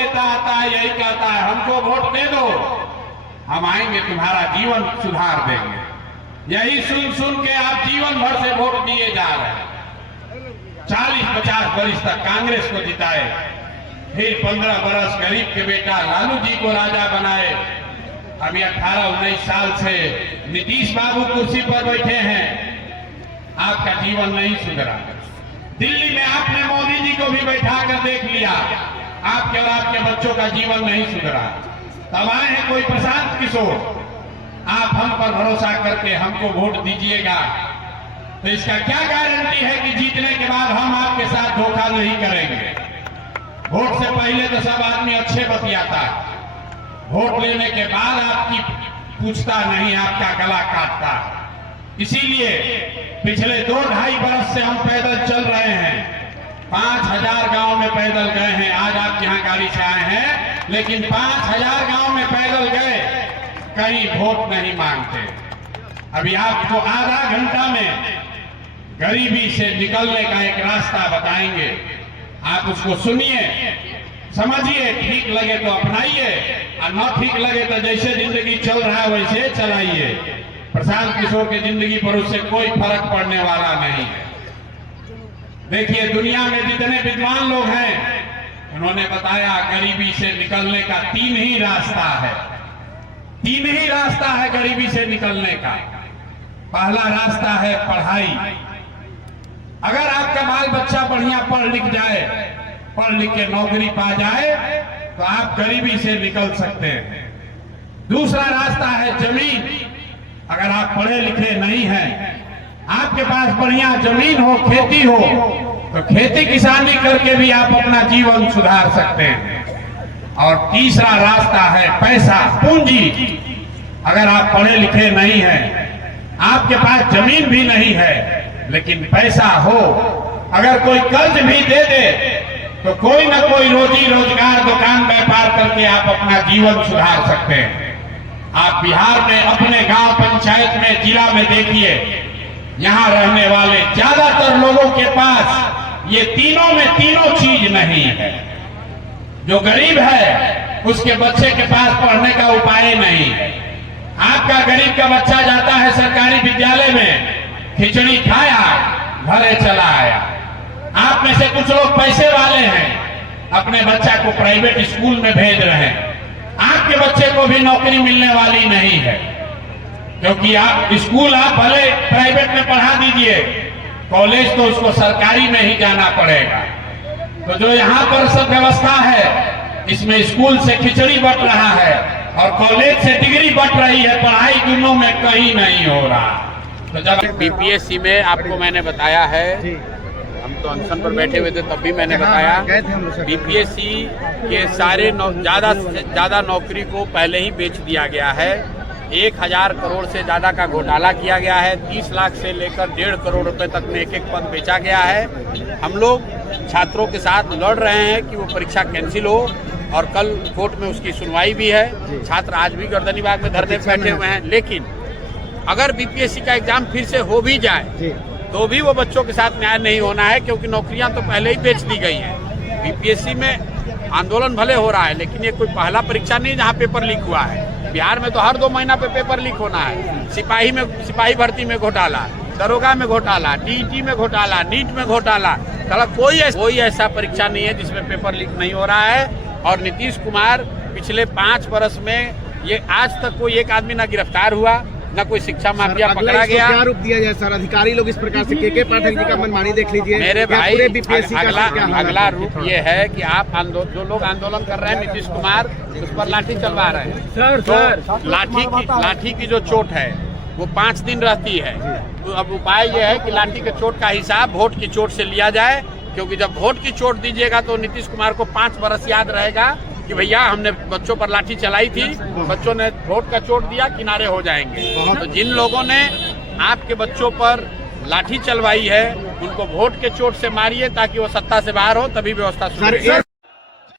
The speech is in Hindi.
नेता आता है यही कहता है हमको वोट दे दो, हम आएंगे तुम्हारा जीवन सुधार देंगे। यही सुन सुन के आप जीवन भर से वोट दिए जा रहे हैं। 40-50 वर्ष तक कांग्रेस को जिताए, फिर 15 बरस गरीब के बेटा लालू जी को राजा बनाए। अभी 18-19 साल से नीतीश बाबू कुर्सी पर बैठे हैं, आपका जीवन नहीं सुधरा। दिल्ली में आपने मोदी जी को भी बैठा कर देख लिया, आपके और आपके बच्चों का जीवन नहीं सुधरा। तब आए हैं कोई प्रशांत किशोर, आप हम पर भरोसा करके हमको वोट दीजिएगा, तो इसका क्या गारंटी है कि जीतने के बाद हम आपके साथ धोखा नहीं करेंगे। वोट से पहले तो सब आदमी अच्छे बतियाता है, वोट लेने के बाद आपकी पूछता नहीं, आपका गला काटता। इसीलिए पिछले 2-2.5 बरस से हम पैदल चल रहे हैं, 5000 गांव में पैदल गए हैं। आज आप यहाँ गाड़ी से आए हैं, लेकिन 5000 गांव में पैदल गए, कहीं वोट नहीं मांगते। अभी आपको आधा घंटा में गरीबी से निकलने का एक रास्ता बताएंगे, आप उसको सुनिए, समझिए, ठीक लगे तो अपनाइए और न ठीक लगे तो जैसे जिंदगी चल रहा है वैसे चलाइए। प्रशांत किशोर की जिंदगी पर उससे कोई फर्क पड़ने वाला नहीं है। देखिए दुनिया में जितने विद्वान लोग हैं, उन्होंने बताया गरीबी से निकलने का 3 ही रास्ता है। 3 ही रास्ता है गरीबी से निकलने का। पहला रास्ता है पढ़ाई। अगर आपका बाल बच्चा बढ़िया पढ़ लिख जाए, पढ़ लिख के नौकरी पा जाए, तो आप गरीबी से निकल सकते हैं। दूसरा रास्ता है जमीन। अगर आप पढ़े लिखे नहीं हैं, आपके पास बढ़िया जमीन हो, खेती हो, तो खेती किसानी करके भी आप अपना जीवन सुधार सकते हैं। और तीसरा रास्ता है पैसा, पूंजी। अगर आप पढ़े लिखे नहीं हैं, आपके पास जमीन भी नहीं है, लेकिन पैसा हो, अगर कोई कर्ज भी दे दे, तो कोई ना कोई रोजी रोजगार, दुकान व्यापार करके आप अपना जीवन सुधार सकते हैं। आप बिहार में अपने गांव, पंचायत में, जिला में देखिए, यहाँ रहने वाले ज्यादातर लोगों के पास ये तीनों में तीनों चीज नहीं है। जो गरीब है उसके बच्चे के पास पढ़ने का उपाय नहीं है। आपका गरीब का बच्चा जाता है सरकारी विद्यालय में, खिचड़ी खाया, घरे चला आया। आप में से कुछ लोग पैसे वाले हैं, अपने बच्चा को प्राइवेट स्कूल में भेज रहे हैं। आपके बच्चे को भी नौकरी मिलने वाली नहीं है, क्योंकि आप स्कूल आप भले प्राइवेट में पढ़ा दीजिए, कॉलेज तो उसको सरकारी में ही जाना पड़ेगा। तो जो यहाँ पर सब व्यवस्था है, इसमें स्कूल से खिचड़ी बट रहा है और कॉलेज से डिग्री बट रही है, पढ़ाई दोनों में कहीं नहीं हो रहा। तो जब बीपीएससी में आपको मैंने बताया है, हम तो अनशन पर बैठे हुए थे तब भी मैंने बताया, बीपीएससी के सारे ज़्यादा से ज़्यादा नौकरी को पहले ही बेच दिया गया है। 1000 करोड़ से ज़्यादा का घोटाला किया गया है। 30 लाख से लेकर 1.5 करोड़ रुपए तक में एक पद बेचा गया है। हम लोग छात्रों के साथ लड़ रहे हैं कि वो परीक्षा कैंसिल हो, और कल कोर्ट में उसकी सुनवाई भी है। छात्र आज भी गर्दनीबाग में धरने पर बैठे हुए हैं। लेकिन अगर बीपीएससी का एग्जाम फिर से हो भी जाए तो भी वो बच्चों के साथ न्याय नहीं होना है, क्योंकि नौकरियां तो पहले ही बेच दी गई हैं। बीपीएससी में आंदोलन भले हो रहा है, लेकिन ये कोई पहला परीक्षा नहीं जहां पेपर लीक हुआ है। बिहार में तो हर 2 महीना पे पेपर लीक होना है। सिपाही भर्ती में घोटाला, दरोगा में घोटाला, टीईटी में घोटाला, नीट में घोटाला। कोई ऐसा परीक्षा नहीं है जिसमें पेपर लीक नहीं हो रहा है। और नीतीश कुमार पिछले 5 वर्ष में ये आज तक कोई एक आदमी ना गिरफ्तार हुआ, न कोई शिक्षा माफिया पकड़ा गया। क्या आरोप दिया जाए सर? अधिकारी लोग इस प्रकार से के पाठक जी का मनमानी देख लीजिए। मेरे भाई, अगला रूप ये है कि आप जो लोग आंदोलन कर रहे हैं, नीतीश कुमार उस पर लाठी चलवा रहे हैं। तो लाठी की जो चोट है वो 5 दिन रहती है। तो अब उपाय ये है कि लाठी के चोट का हिसाब वोट की चोट से लिया जाए, क्योंकि जब वोट की चोट दीजिएगा तो नीतीश कुमार को 5 बरस याद रहेगा कि भैया हमने बच्चों पर लाठी चलाई थी, बच्चों ने वोट का चोट दिया, किनारे हो जाएंगे। तो जिन लोगों ने आपके बच्चों पर लाठी चलवाई है, उनको वोट के चोट से मारिए ताकि वो सत्ता से बाहर हो, तभी व्यवस्था सुधरेगी।